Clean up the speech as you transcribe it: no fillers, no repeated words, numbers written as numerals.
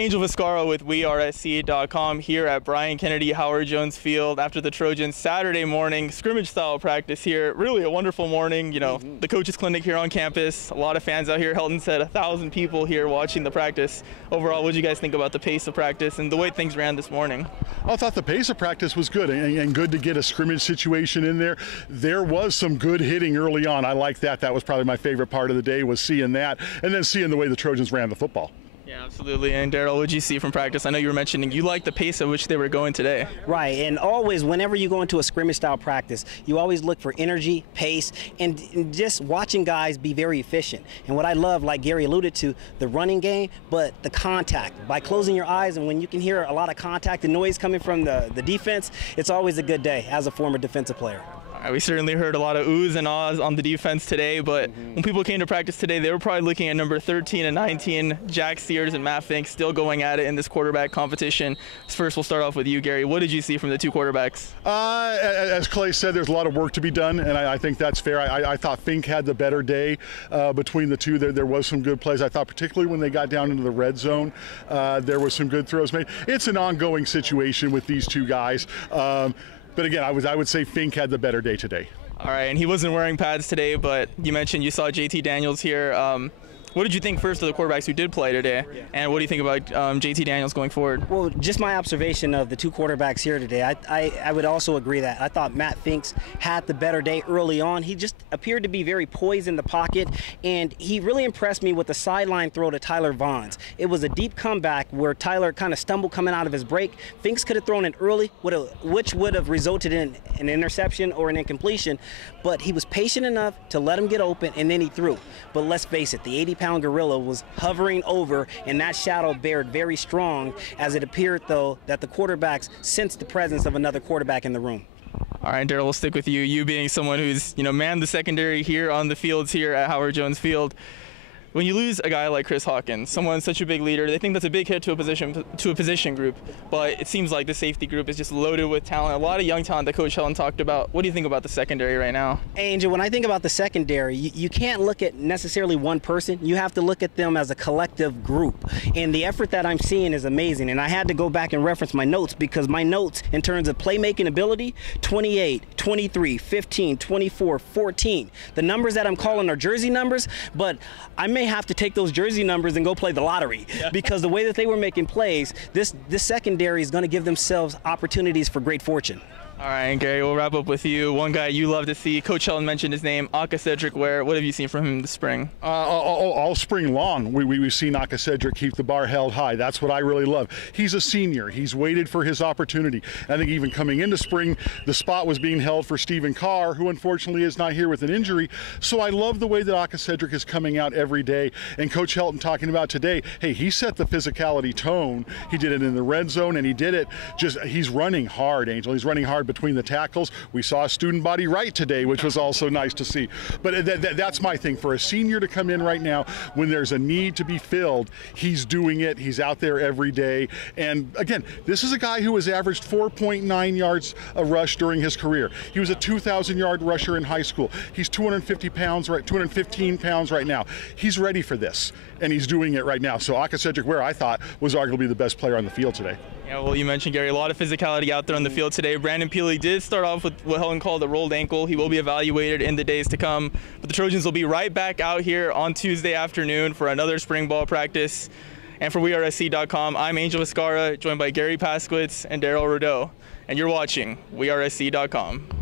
Angel Viscarra with WeAreSC.com here at Brian Kennedy Howard Jones Field after the Trojans Saturday morning scrimmage-style practice here. Really a wonderful morning. You know, the coaches clinic here on campus. A lot of fans out here. Helton said 1,000 people here watching the practice. Overall, what did you guys think about the pace of practice and the way things ran this morning? I thought the pace of practice was good and good to get a scrimmage situation in there. There was some good hitting early on. I like that. That was probably my favorite part of the day, was seeing that and then seeing the way the Trojans ran the football. Yeah, absolutely. And Darrell, what did you see from practice? I know you were mentioning you liked the pace at which they were going today. Right, and always, whenever you go into a scrimmage-style practice, you always look for energy, pace, and just watching guys be very efficient. And what I love, like Garry alluded to, the running game, but the contact. By closing your eyes, and when you can hear a lot of contact and noise coming from the defense, it's always a good day as a former defensive player. We certainly heard a lot of oohs and ahs on the defense today, but when people came to practice today, they were probably looking at number 13 and 19, Jack Sears and Matt Fink, still going at it in this quarterback competition. First, we'll start off with you, Garry. What did you see from the two quarterbacks? As Clay said, there's a lot of work to be done, and I think that's fair. I thought Fink had the better day between the two. There was some good plays. I thought particularly when they got down into the red zone, there was some good throws made. It's an ongoing situation with these two guys. But again, I would say Fink had the better day today. All right, and he wasn't wearing pads today, but you mentioned you saw JT Daniels here. What did you think first of the quarterbacks who did play today? Yeah. And what do you think about JT Daniels going forward? Well, just my observation of the two quarterbacks here today, I would also agree that. I thought Matt Finks had the better day early on. He just appeared to be very poised in the pocket, and he really impressed me with the sideline throw to Tyler Vaughns. It was a deep comeback where Tyler kind of stumbled coming out of his break. Finks could have thrown it early, which would have resulted in an interception or an incompletion, but he was patient enough to let him get open, and then he threw. But let's face it, the 80-pound gorilla was hovering over, and that shadow bared very strong, as it appeared, though, that the quarterbacks sensed the presence of another quarterback in the room. All right, Darrell, we'll stick with you. You being someone who's, manned the secondary here on the fields here at Howard Jones Field. When you lose a guy like Chris Hawkins, someone such a big leader, they think that's a big hit to a position group. But it seems like the safety group is just loaded with talent, a lot of young talent that Coach Helton talked about. What do you think about the secondary right now? Angel, when I think about the secondary, you can't look at necessarily one person. You have to look at them as a collective group. And the effort that I'm seeing is amazing. And I had to go back and reference my notes, because my notes in terms of playmaking ability, 28, 23, 15, 24, 14. The numbers that I'm calling are jersey numbers, but I may have to take those jersey numbers and go play the lottery, because the way that they were making plays, this secondary is going to give themselves opportunities for great fortune. All right, and Garry, we'll wrap up with you. One guy you love to see, Coach Helton mentioned his name, Cedric Ware. What have you seen from him this spring? All spring long, we've seen Cedric keep the bar held high. That's what I really love. He's a senior. He's waited for his opportunity. I think even coming into spring, the spot was being held for Stephen Carr, who unfortunately is not here with an injury. So I love the way that Cedric is coming out every day. And Coach Helton talking about today, hey, he set the physicality tone. He did it in the red zone, and he did it he's running hard, Angel. He's running hard between the tackles. We saw a student body right today, which was also nice to see. But that's my thing. For a senior to come in right now when there's a need to be filled, he's doing it. He's out there every day. And again, this is a guy who has averaged 4.9 yards a rush during his career. He was a 2,000-yard rusher in high school. He's 215 pounds right now. He's ready for this, and he's doing it right now. So Cedric Ware, I thought, was arguably the best player on the field today. Yeah, well, you mentioned, Garry, a lot of physicality out there on the field today. Brandon Peely did start off with what Helton called a rolled ankle. He will be evaluated in the days to come. But the Trojans will be right back out here on Tuesday afternoon for another spring ball practice. And for WeAreSC.com, I'm Angel Viscarra, joined by Garry Paskwietz and Darrell Rideaux. And you're watching WeAreSC.com.